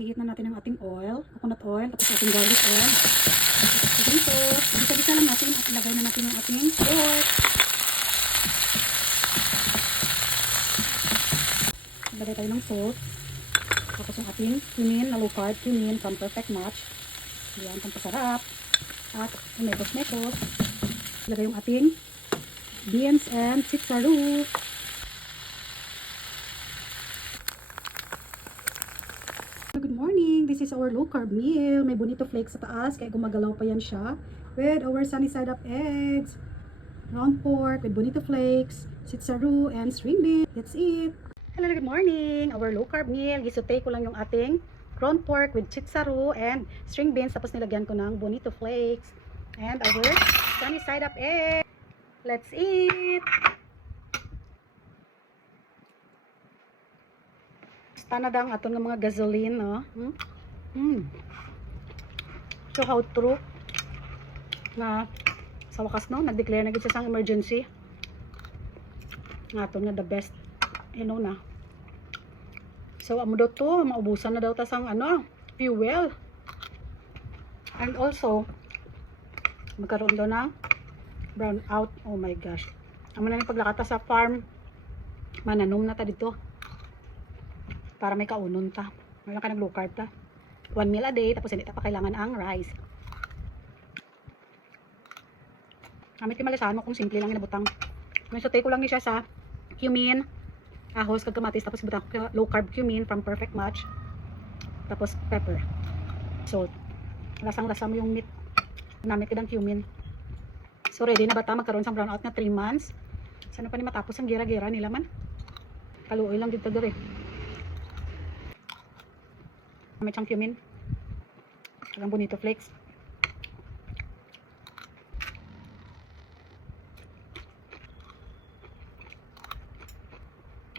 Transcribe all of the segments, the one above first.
I-heat na natin ang ating oil, coconut oil, tapos ating garlic oil. So dito, bisa-bisa lang natin at ilagay na natin ang ating pork. Ilagay tayo ng salt. Tapos yung ating cumin na low carb, cumin from Perfect Match. Yan, pampasarap. At umekos-mekos. Ilagay yung ating beans and chicharu. Good morning! This is our low carb meal. May bonito flakes sa taas, kaya gumagalaw pa yan siya. With our sunny side up eggs, round pork with bonito flakes, chicharu, and string beans. That's it! Hello, good morning! Our low carb meal. Gisutay ko lang yung ating ground pork with chicharu and string beans. Tapos nilagyan ko ng bonito flakes. And our sunny side up egg. Let's eat! Tanadang aton ng mga gasoline, no? So how true na sa wakas, no, nag-declare na gid siya sang emergency nga aton nga the best, you know na. So amo daw to, maubusan na daw ta sang ano, fuel. And also magkaroon daw na brown out. Oh my gosh, amo na ni paglakata sa farm, mananom na ta dito para may kaunon ta. Mayroon ka ng low carb ta. 1 meal a day, tapos hindi ta pa kailangan ang rice. Amit kimalisano kung simple lang inabutang. May saute ko lang ni siya sa cumin, ahos, kag kamatis, tapos butang low carb cumin from Perfect Match. Tapos pepper, salt. Lasang-lasa mo yung meat. Namit ko ng cumin. So ready na ba ta magkaroon sang brown out na 3 months? Sana pa ni matapos ang gira-gira nila man. Kaluoy lang dito dire. May siyang cumin. Ang bonito flakes.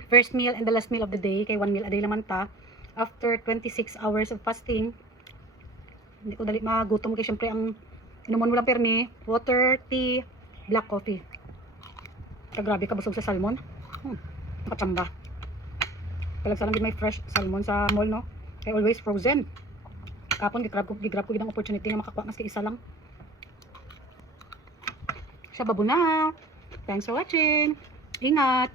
First meal and the last meal of the day. Kay 1 meal a day naman ta. After 26 hours of fasting, hindi ko dali magutom. Kaya syempre ang inuman mo lang perni, water, tea, black coffee. Grabe ka busog sa salmon. Nakachamba. Palagsalang din may fresh salmon sa mall, no? Kaya always frozen. Kapon gigrab ko gidang opportunity na makakuha mas kay isa lang. Sa babuna. Thanks for watching. Ingat.